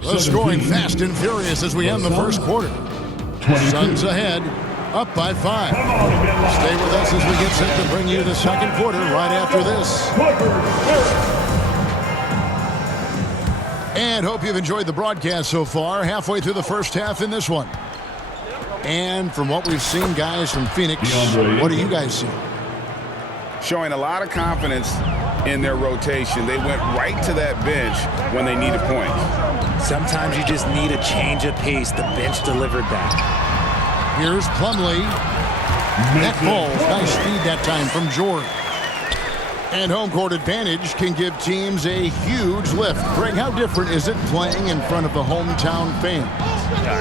The scoring fast and furious as we end the first quarter. Suns ahead, up by 5. Stay with us as we get set to bring you the second quarter right after this. And hope you've enjoyed the broadcast so far. Halfway through the first half in this one. And from what we've seen, guys, from Phoenix, what do you guys see? Showing a lot of confidence in their rotation. They went right to that bench when they needed points. Sometimes you just need a change of pace. The bench delivered that. Here's Plumlee. That falls. Nice speed that time from Jordan. And home court advantage can give teams a huge lift. Greg, how different is it playing in front of the hometown fans?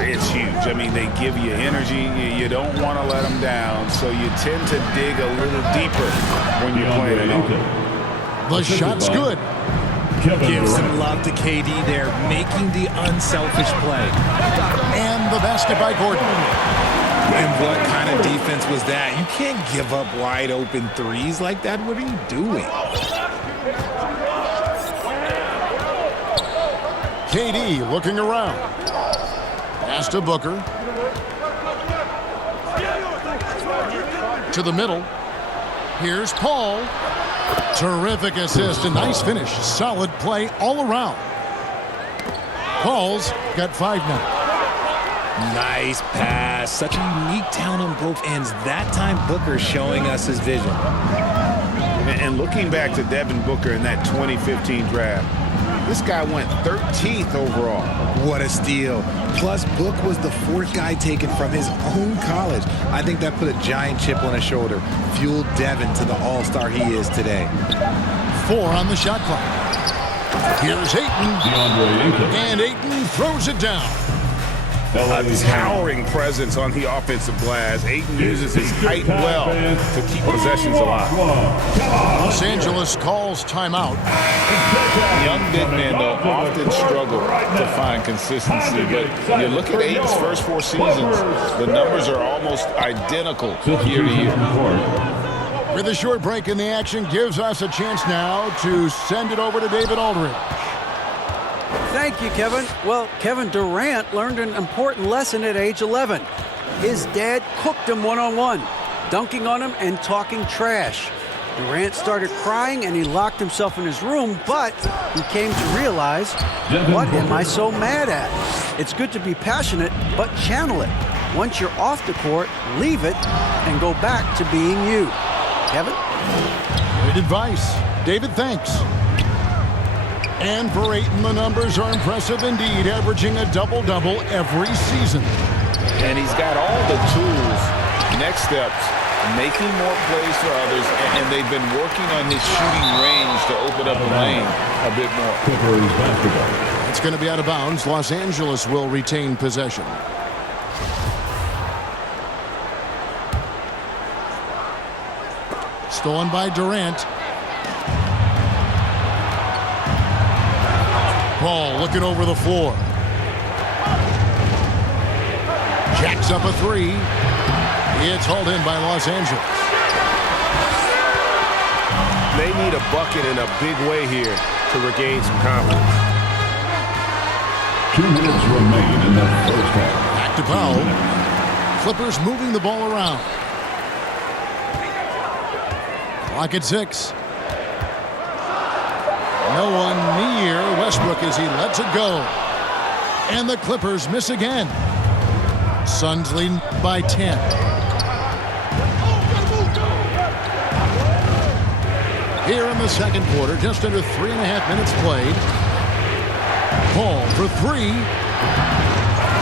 It's huge. I mean, they give you energy. You don't want to let them down, so you tend to dig a little deeper when you're playing at home. The shot's good. Give some love to KD there, making the unselfish play. And the basket by Gordon. And what kind of defense was that? You can't give up wide open threes like that. What are you doing? KD looking around. Pass to Booker. To the middle. Here's Paul. Terrific assist. A nice finish. Solid play all around. Paul's got 5 now. Nice pass. Such a unique talent on both ends. That time Booker showing us his vision. And looking back to Devin Booker in that 2015 draft, this guy went 13th overall. What a steal. Plus, Book was the 4th guy taken from his own college. I think that put a giant chip on his shoulder. Fueled Devin to the all-star he is today. 4 on the shot clock. Here's Ayton. And Ayton throws it down. A towering presence on the offensive glass. Ayton uses his height well to keep possessions alive. Los Angeles calls timeout. Young big men, though, often struggle to find consistency. But you look at Ayton's first 4 seasons, the numbers are almost identical year to year. With a short break in the action, gives us a chance now to send it over to David Aldridge. Thank you, Kevin. Well, Kevin Durant learned an important lesson at age 11. His dad cooked him one-on-one, dunking on him and talking trash. Durant started crying and he locked himself in his room, but he came to realize, what am I so mad at? It's good to be passionate, but channel it. Once you're off the court, leave it and go back to being you. Kevin? Great advice. David, thanks. And for Ayton, the numbers are impressive indeed, averaging a double-double every season. And he's got all the tools. Next steps, making more plays for others, and they've been working on his shooting range to open up the lane a bit more. It's going to be out of bounds. Los Angeles will retain possession. Stolen by Durant. Paul looking over the floor. Jacks up a 3. It's hauled in by Los Angeles. They need a bucket in a big way here to regain some confidence. 2 minutes remain in the first half. Back to Powell. Clippers moving the ball around. Clock at 6. No one near Westbrook as he lets it go. And the Clippers miss again. Suns lead by 10. Here in the second quarter, just under 3.5 minutes played. Paul for 3.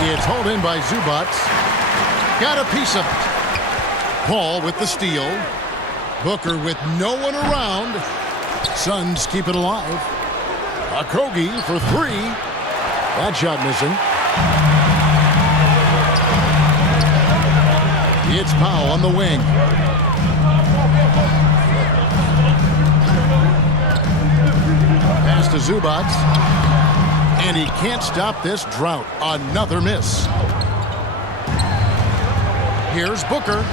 It's hauled in by Zubac. Got a piece of it. Paul with the steal. Booker with no one around. Suns keep it alive. Okogie for 3. That shot missing. It's Powell on the wing. Pass to Zubac. And he can't stop this drought. Another miss. Here's Booker.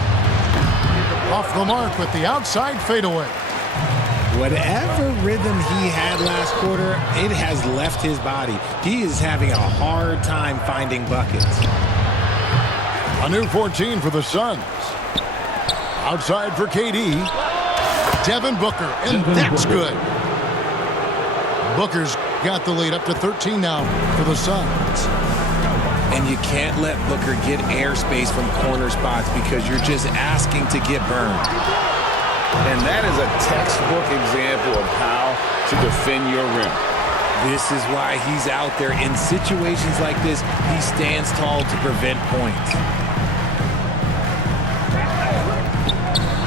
Off the mark with the outside fadeaway. Whatever rhythm he had last quarter, it has left his body. He is having a hard time finding buckets. A new 14 for the Suns. Outside for KD. Devin Booker, and that's good. Booker's got the lead up to 13 now for the Suns. And you can't let Booker get airspace from corner spots because you're just asking to get burned. And that is a textbook example of how to defend your rim. This is why he's out there. In situations like this, he stands tall to prevent points.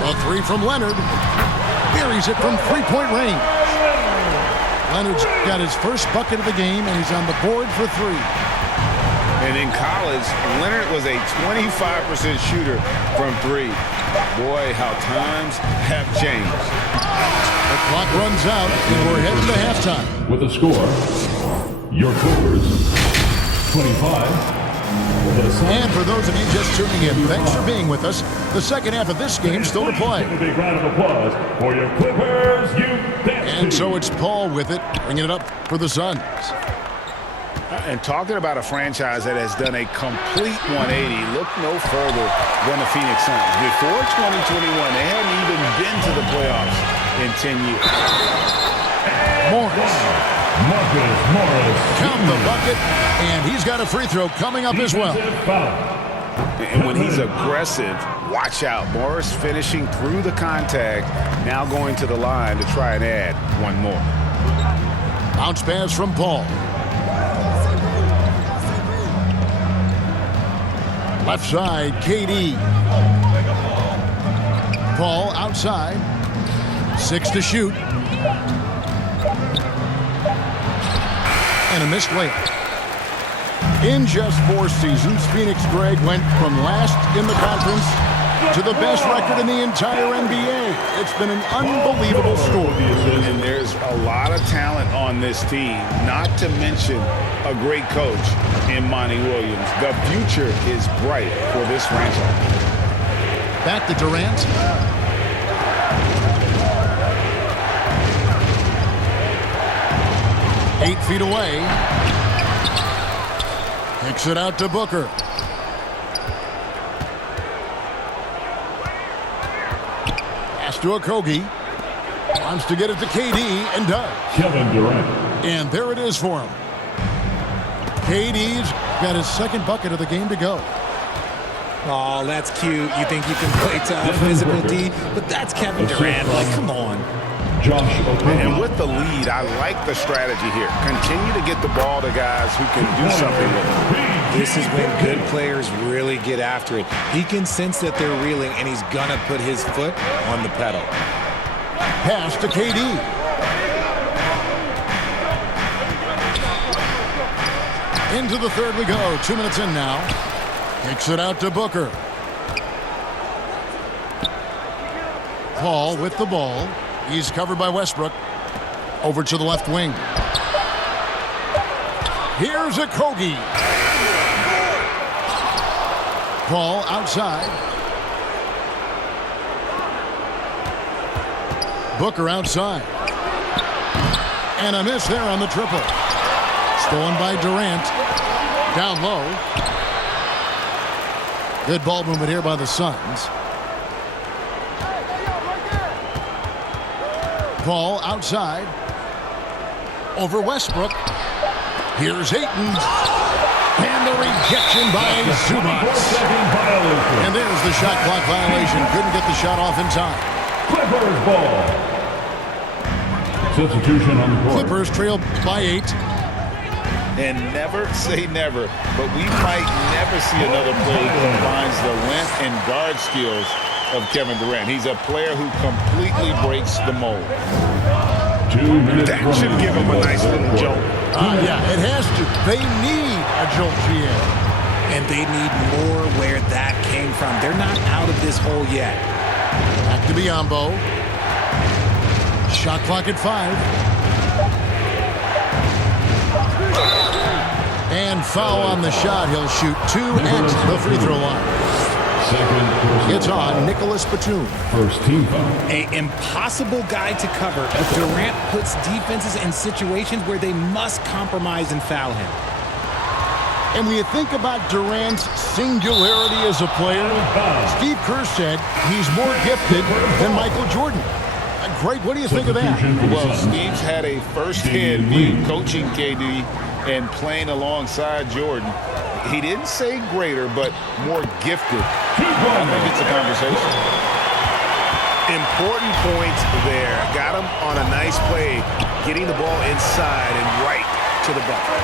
A three from Leonard. Buries it from three-point range. Leonard's got his first bucket of the game, and he's on the board for three. And in college, Leonard was a 25% shooter from three. Boy, how times have changed. The clock runs out, and we're heading to halftime. With the score, your Clippers, 25. And for those of you just tuning in, thanks for being with us. The second half of this game still to play. A big round of applause for your Clippers, you dance. And so it's Paul with it, bringing it up for the Suns. And talking about a franchise that has done a complete 180, look no further than the Phoenix Suns. Before 2021, they hadn't even been to the playoffs in 10 years. Morris. Marcus Morris. Count the bucket, and he's got a free throw coming up as well. And when he's aggressive, watch out. Morris finishing through the contact, now going to the line to try and add one more. Bounce pass from Paul. Left side, KD. Paul outside. 6 to shoot. And a missed layup. In just 4 seasons, Phoenix Greg went from last in the conference to the best record in the entire NBA. It's been an unbelievable story. And there's a lot of talent on this team, not to mention a great coach in Monty Williams. The future is bright for this franchise. Back to Durant. Eight feet away. Kicks it out to Booker. Pass to Okogie. Wants to get it to KD and does. Kevin Durant. And there it is for him. KD's got his second bucket of the game to go. Oh, that's cute. You think you can play tough, physical D, but that's Kevin Durant. Like, come on. Josh Okogie. And with the lead, I like the strategy here. Continue to get the ball to guys who can do something with it. This is when good players really get after it. He can sense that they're reeling, and he's going to put his foot on the pedal. Pass to KD. Into the third we go. 2 minutes in now. Kicks it out to Booker. Paul with the ball. He's covered by Westbrook. Over to the left wing. Here's Okogie. Paul outside. Booker outside. And a miss there on the triple. Stolen by Durant. Down low. Good ball movement here by the Suns. Paul outside. Over Westbrook. Here's Ayton. And the rejection by Zubac. And there's the shot clock violation. Couldn't get the shot off in time. Clippers ball. Substitution on the court. Clippers trail by 8. And never say never, but we might never see another player who combines the length and guard skills of Kevin Durant. He's a player who completely breaks the mold. 2 minutes. That should give him a nice little jolt. Yeah, it has to. They need a jolt, GM. And they need more where that came from. They're not out of this hole yet. Back to Biyombo. Shot clock at 5. And foul on the shot. He'll shoot 2 at the free throw line. Second personal It's on foul. Nicholas Batum. First team foul. An impossible guy to cover. Durant puts defenses in situations where they must compromise and foul him. And when you think about Durant's singularity as a player, Steve Kerr said he's more gifted than Michael Jordan. Great. What do you think of that? Well, Steve's had a first-hand view coaching KD and playing alongside Jordan. He didn't say greater, but more gifted. I think it's a conversation. Important points there. Got him on a nice play, getting the ball inside and right to the bucket.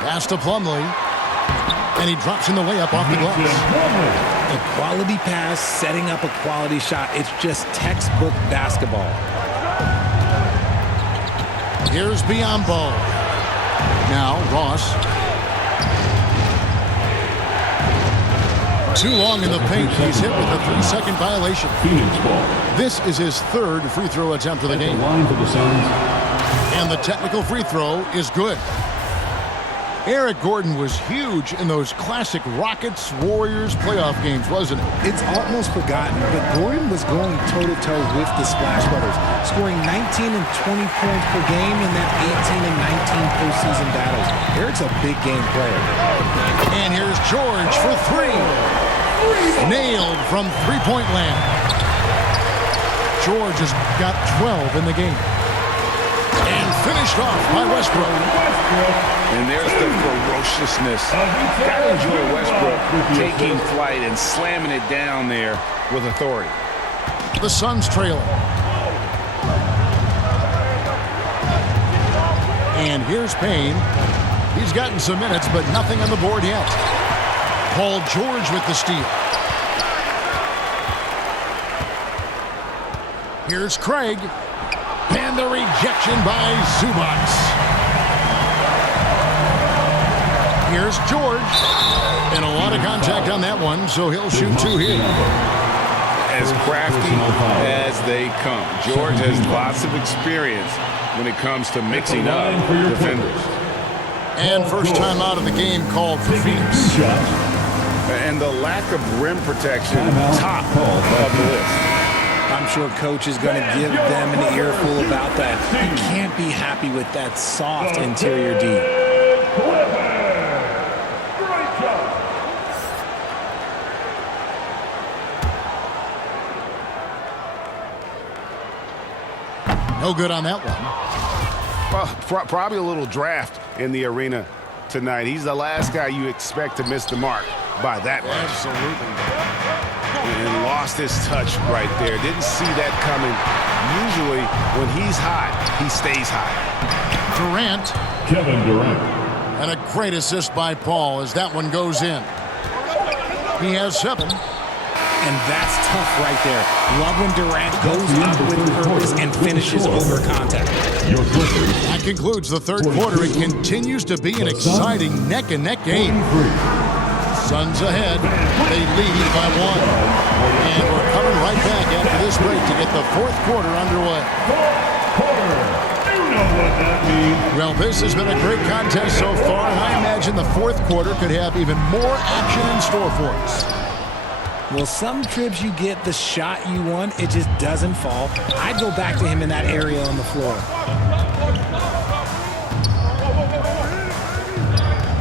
Pass to Plumlee. And he drops in the layup off the glass. A quality pass, setting up a quality shot. It's just textbook basketball. Here's Biyombo. Now Ross. Too long in the paint. He's hit with a 3-second violation. Phoenix ball. This is his third free throw attempt of the game. Line for the Suns. And the technical free throw is good. Eric Gordon was huge in those classic Rockets-Warriors playoff games, wasn't it? It's almost forgotten, but Gordon was going toe-to-toe with the Splash Brothers, scoring 19 and 20 points per game in that 18 and 19 postseason battles. Eric's a big game player. And here's George for three. Nailed from three-point land. George has got 12 in the game. And finished off by Westbrook. And there's the ferociousness. Gotta enjoy Westbrook taking flight and slamming it down there with authority. The Suns trailing. And here's Payne. He's gotten some minutes, but nothing on the board yet. Paul George with the steal. Here's Craig. And the rejection by Zubac. Here's George. And a lot of contact on that one, so he'll shoot two here. As crafty as they come. George has lots of experience when it comes to mixing up defenders. And first time out of the game called for Phoenix. And the lack of rim protection, top of the list. I'm sure coach is going to give them an earful about that. You can't be happy with that soft interior D. No good on that one. Well, probably a little draft in the arena tonight. He's the last guy you expect to miss the mark by that much. Absolutely. And lost his touch right there. Didn't see that coming. Usually, when he's hot, he stays hot. Durant. Kevin Durant. And a great assist by Paul as that one goes in. He has 7. And that's tough right there. Love when Durant goes up with purpose and finishes over contact. That concludes the third quarter. It continues to be an exciting neck-and-neck game. Suns ahead. They lead by 1. And we're coming right back after this break to get the fourth quarter underway. Well, this has been a great contest so far, and I imagine the fourth quarter could have even more action in store for us. Well, some trips you get the shot you want, it just doesn't fall. I'd go back to him in that area on the floor.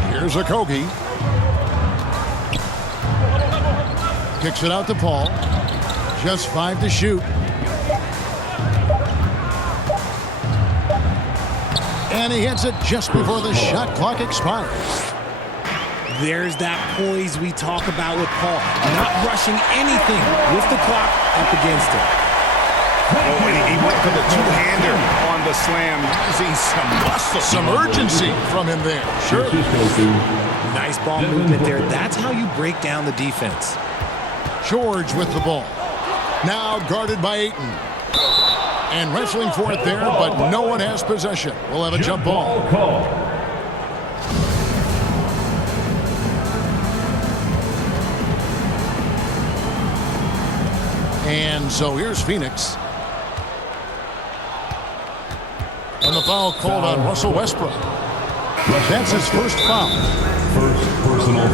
Here's Okogie. Kicks it out to Paul. Just 5 to shoot. And he hits it just before the shot clock expires. There's that poise we talk about with Paul. Not rushing anything with the clock up against him. Oh, and he went for the two-hander on the slam, using some muscle. Some urgency from him there. Sure. Nice ball movement there. That's how you break down the defense. George with the ball. Now guarded by Ayton. And wrestling for it there, but no one has possession. We'll have a jump ball. And so here's Phoenix. And the foul called on Russell Westbrook. That's his first foul. First personal